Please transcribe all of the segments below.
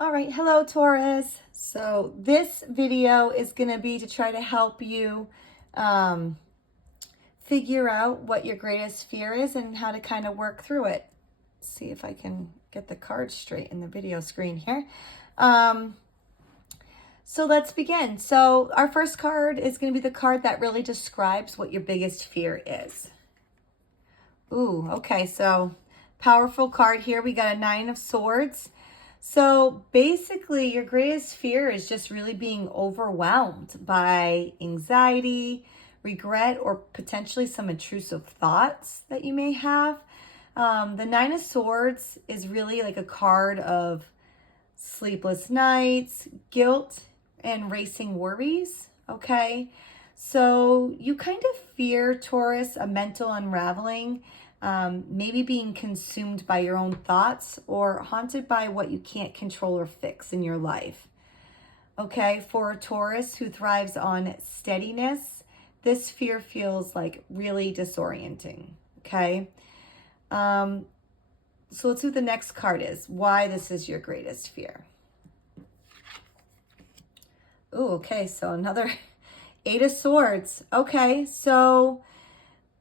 All right, hello Taurus. So this video is going to be to try to help you um, figure out what your greatest fear is and how to kind of work through it. See if I can get the cards straight in the video screen here. So let's begin. So our first card is going to be the card that really describes what your biggest fear is. Ooh, okay, so powerful card here. We got a 9 of Swords. So basically, your greatest fear is just really being overwhelmed by anxiety, regret, or potentially some intrusive thoughts that you may have. The 9 of Swords is really like a card of sleepless nights, guilt, and racing worries, okay? So you kind of fear, Taurus, a mental unraveling, maybe being consumed by your own thoughts or haunted by what you can't control or fix in your life. Okay, for a Taurus who thrives on steadiness, this fear feels like really disorienting, okay? So let's see what the next card is, why this is your greatest fear. Oh, okay, so another 8 of Swords. Okay, so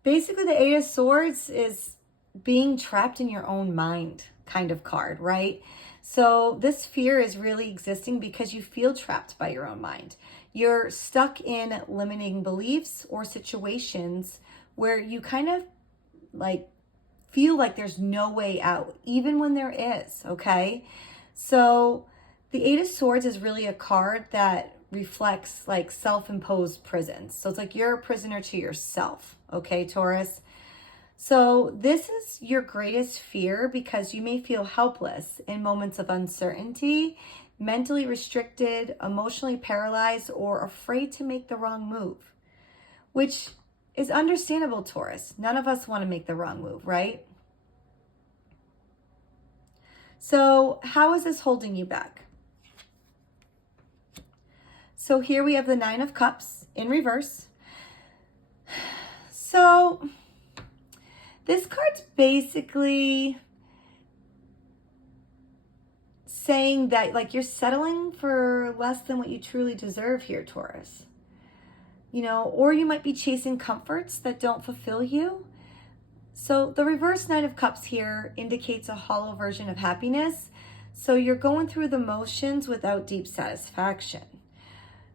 basically the 8 of Swords is being trapped in your own mind kind of card, right? So this fear is really existing because you feel trapped by your own mind. You're stuck in limiting beliefs or situations where you kind of like feel like there's no way out, even when there is, okay? So the 8 of Swords is really a card that reflects like self-imposed prisons. So it's like you're a prisoner to yourself, okay, Taurus? So this is your greatest fear because you may feel helpless in moments of uncertainty, mentally restricted, emotionally paralyzed, or afraid to make the wrong move, which is understandable, Taurus. None of us want to make the wrong move, right? So how is this holding you back? So here we have the 9 of Cups in reverse. So this card's basically saying that like you're settling for less than what you truly deserve here, Taurus. You know, or you might be chasing comforts that don't fulfill you. So the reverse 9 of Cups here indicates a hollow version of happiness. So you're going through the motions without deep satisfaction.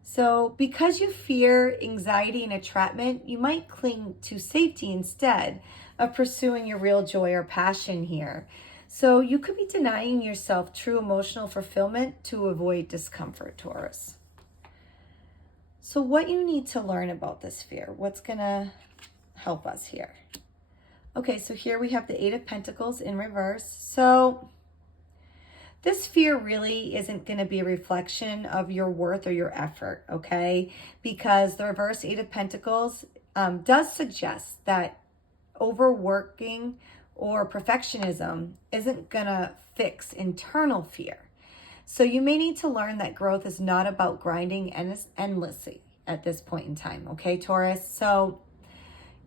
So because you fear anxiety and entrapment, you might cling to safety instead of pursuing your real joy or passion here. So you could be denying yourself true emotional fulfillment to avoid discomfort, Taurus. So what you need to learn about this fear, what's gonna help us here? Okay, so here we have the 8 of Pentacles in reverse. So this fear really isn't going to be a reflection of your worth or your effort, okay? Because the reverse 8 of Pentacles does suggest that overworking or perfectionism isn't going to fix internal fear. So you may need to learn that growth is not about grinding endlessly at this point in time, okay, Taurus? So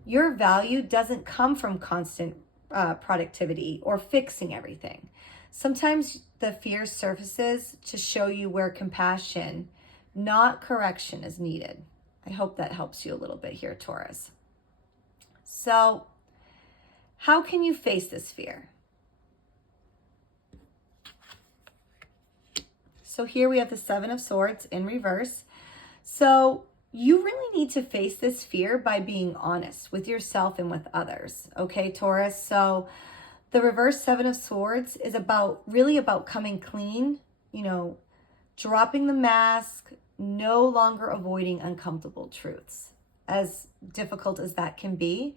your value doesn't come from constant productivity or fixing everything. Sometimes the fear surfaces to show you where compassion, not correction, is needed. I hope that helps you a little bit here, Taurus. So, how can you face this fear? So here we have the 7 of Swords in reverse. So you really need to face this fear by being honest with yourself and with others, okay, Taurus? So the reverse 7 of Swords is really about coming clean, you know, dropping the mask, no longer avoiding uncomfortable truths, as difficult as that can be.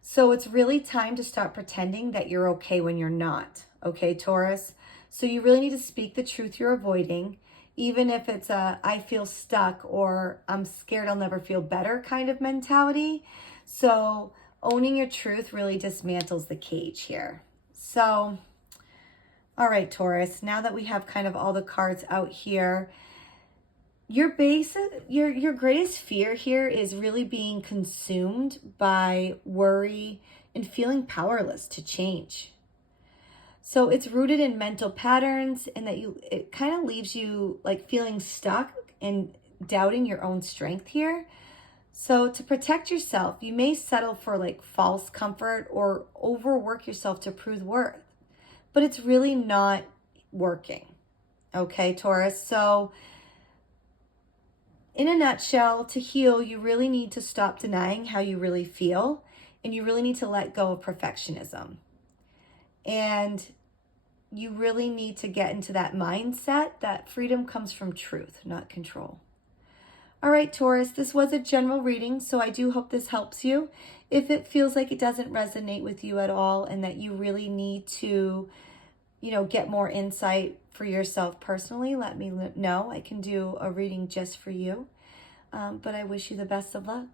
So it's really time to stop pretending that you're okay when you're not, okay, Taurus? So you really need to speak the truth you're avoiding, even if it's a I feel stuck or I'm scared I'll never feel better kind of mentality. So owning your truth really dismantles the cage here. So, all right, Taurus, now that we have kind of all the cards out here, your greatest fear here is really being consumed by worry and feeling powerless to change. So it's rooted in mental patterns, and that it kind of leaves you like feeling stuck and doubting your own strength here. So to protect yourself, you may settle for like false comfort or overwork yourself to prove worth, but it's really not working. Okay, Taurus. So in a nutshell, to heal, you really need to stop denying how you really feel, and you really need to let go of perfectionism. And you really need to get into that mindset that freedom comes from truth, not control. All right, Taurus, this was a general reading, so I do hope this helps you. If it feels like it doesn't resonate with you at all and that you really need to, get more insight for yourself personally, let me know. I can do a reading just for you. But I wish you the best of luck.